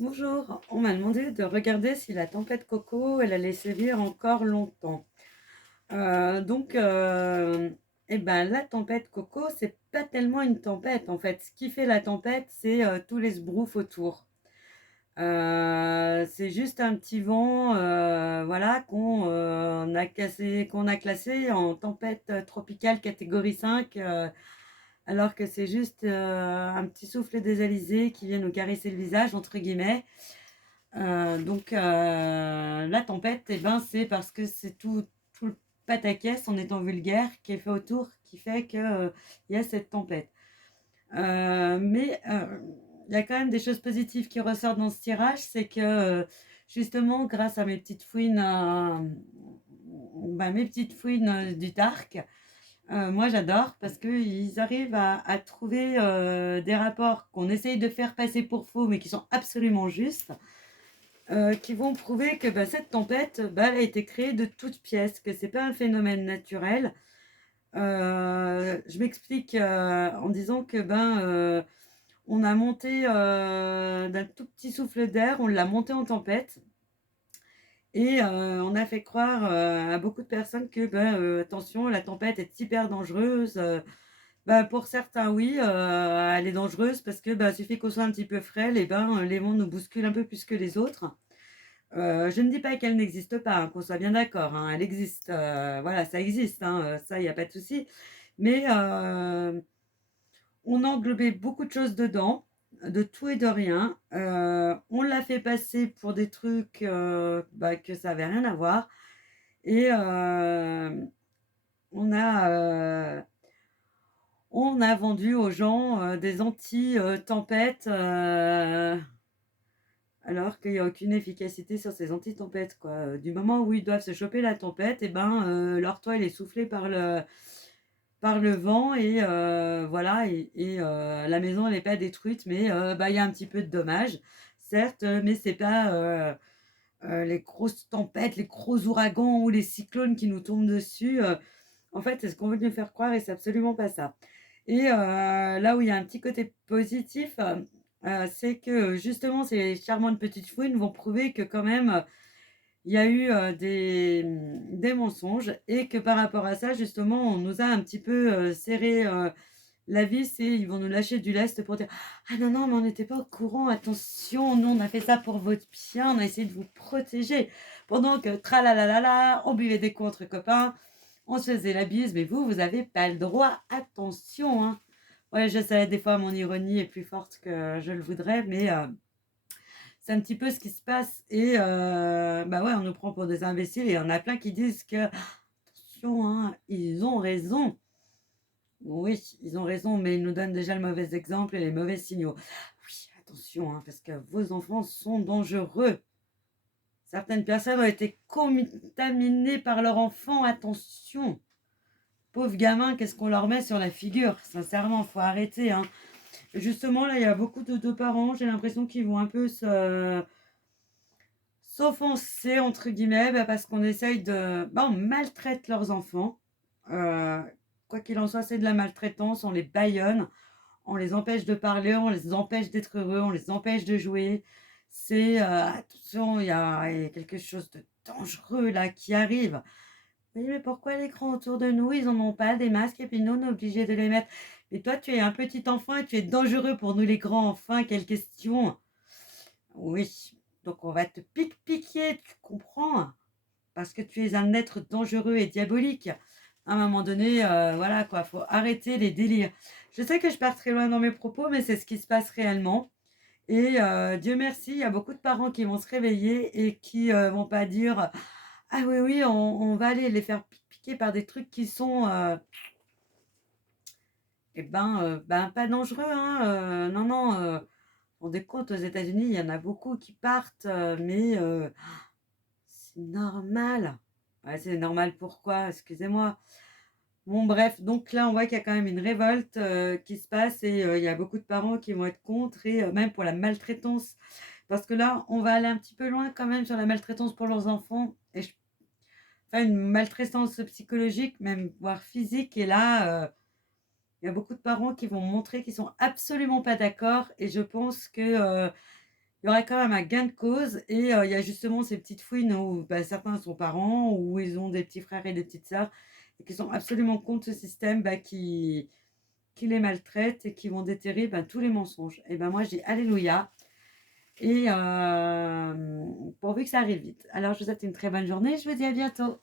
Bonjour, on m'a demandé de regarder si la tempête Coco, elle allait sévir encore longtemps. Donc, eh ben, la tempête Coco, c'est pas tellement une tempête en fait. Ce qui fait la tempête, c'est tous les sbroufs autour. C'est juste un petit vent, voilà, qu'on a classé en tempête tropicale catégorie 5, alors que c'est juste un petit souffle des alizés qui vient nous caresser le visage, entre guillemets. La tempête, eh ben, c'est parce que c'est tout le pataquès, en étant vulgaire, qui est fait autour, qui fait que, il y a cette tempête. Il y a quand même des choses positives qui ressortent dans ce tirage, c'est que, justement, grâce à mes petites fouines, mes petites fouines du Tarc, moi j'adore parce qu'ils arrivent à trouver des rapports qu'on essaye de faire passer pour faux, mais qui sont absolument justes, qui vont prouver que cette tempête, elle a été créée de toutes pièces, que c'est pas un phénomène naturel. Je m'explique en disant que on a monté d'un tout petit souffle d'air, on l'a monté en tempête. Et on a fait croire à beaucoup de personnes que attention, la tempête est hyper dangereuse. Pour certains, oui, elle est dangereuse parce que suffit qu'on soit un petit peu frêle, et les vents nous bousculent un peu plus que les autres. Je ne dis pas qu'elle n'existe pas, hein, qu'on soit bien d'accord, hein, elle existe, voilà, ça existe, hein, ça, il y a pas de souci. Mais on a englobé beaucoup de choses dedans, de tout et de rien. On l'a fait passer pour des trucs, que ça avait rien à voir, et on a, on a vendu aux gens, des anti, tempêtes, alors qu'il y a aucune efficacité sur ces anti-tempêtes, quoi. Du moment où ils doivent se choper la tempête, leur toit, il est soufflé par le vent, et voilà, la maison, elle est pas détruite, mais il y a un petit peu de dommages, certes, mais c'est pas, les grosses tempêtes, les gros ouragans ou les cyclones qui nous tombent dessus, en fait, c'est ce qu'on veut nous faire croire, et c'est absolument pas ça. Et là où il y a un petit côté positif, c'est que justement ces charmantes petites fouines vont prouver que quand même, il y a eu, des mensonges, et que par rapport à ça, justement, on nous a un petit peu, serré, la vis, et ils vont nous lâcher du lest pour dire: «Ah non, non, mais on n'était pas au courant, attention, nous on a fait ça pour votre bien, on a essayé de vous protéger». Pendant que tralalalala, on buvait des coups entre copains, on se faisait la bise, mais vous, vous avez pas le droit, attention, hein. Ouais, je sais, des fois mon ironie est plus forte que je le voudrais, mais c'est un petit peu ce qui se passe, et ouais, on nous prend pour des imbéciles, et il y en a plein qui disent que: «Attention, hein, ils ont raison». Oui, ils ont raison, mais ils nous donnent déjà le mauvais exemple et les mauvais signaux. Oui, attention, hein, parce que vos enfants sont dangereux. Certaines personnes ont été contaminées par leur enfant, attention. Pauvres gamins, qu'est-ce qu'on leur met sur la figure? Sincèrement, faut arrêter, hein. Justement, là, il y a beaucoup de parents, j'ai l'impression qu'ils vont un peu s'offenser, entre guillemets, parce qu'on essaye on maltraite leurs enfants. Heu, Quoi qu'il en soit, c'est de la maltraitance, on les bâillonne, on les empêche de parler, on les empêche d'être heureux, on les empêche de jouer. C'est, attention, il y a quelque chose de dangereux là qui arrive. «Oui, mais pourquoi les grands autour de nous, ils en ont pas des masques, et puis nous, on est obligés de les mettre?» Mais toi, tu es un petit enfant et tu es dangereux pour nous les grands, enfin, quelle question! Oui, donc on va te piquer, tu comprends? Parce que tu es un être dangereux et diabolique. À un moment donné, voilà quoi, faut arrêter les délires. Je sais que je pars très loin dans mes propos, mais c'est ce qui se passe réellement, et Dieu merci, il y a beaucoup de parents qui vont se réveiller et qui, vont pas dire: «Ah oui, oui, on va aller les faire piquer par des trucs qui sont, pas dangereux, hein». Non, non, vous vous rendez compte, aux États-Unis, il y en a beaucoup qui partent, c'est normal. Ouais, c'est normal pourquoi? Excusez-moi. Bon bref, donc là, on voit qu'il y a quand même une révolte, qui se passe, et il y a beaucoup de parents qui vont être contre, et même pour la maltraitance. Parce que là, on va aller un petit peu loin quand même sur la maltraitance pour leurs enfants, et une maltraitance psychologique, même voire physique, et là, il y a beaucoup de parents qui vont montrer qu'ils sont absolument pas d'accord, et je pense que, il y aurait quand même un gain de cause et il y a justement ces petites fouines où, bah, certains sont parents ou ils ont des petits frères et des petites sœurs et qui sont absolument contre ce système, bah, qui les maltraitent et qui vont déterrer, bah, tous les mensonges et ben, moi je dis: «Alléluia» et pourvu que ça arrive vite. Alors je vous souhaite une très bonne journée, je vous dis à bientôt.